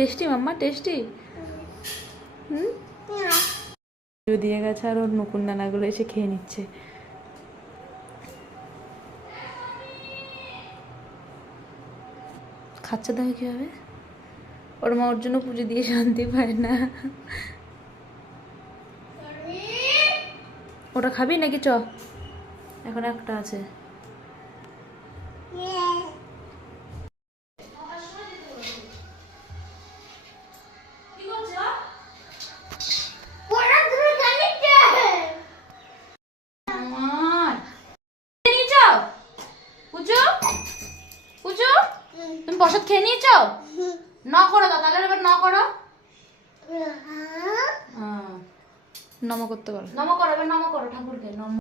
Tasty মাম্মা, tasty. দিয়ে গেছে আর ওর নকুন দানাগুলো এসে খেয়ে নিচ্ছে। খাচ্ছে দেখো কীভাবে। ওর মা ওর জন্য পুজো দিয়ে শান্তি পায় না। ওটা খাবি নাকি? চ, এখন একটা আছে। তুমি প্রসাদ খেয়ে নিয়েছ? ন করো তো, তাহলে এবার ন করো। নম করতে পারো, নম করো, এবার নম করো ঠাকুরকে। নম।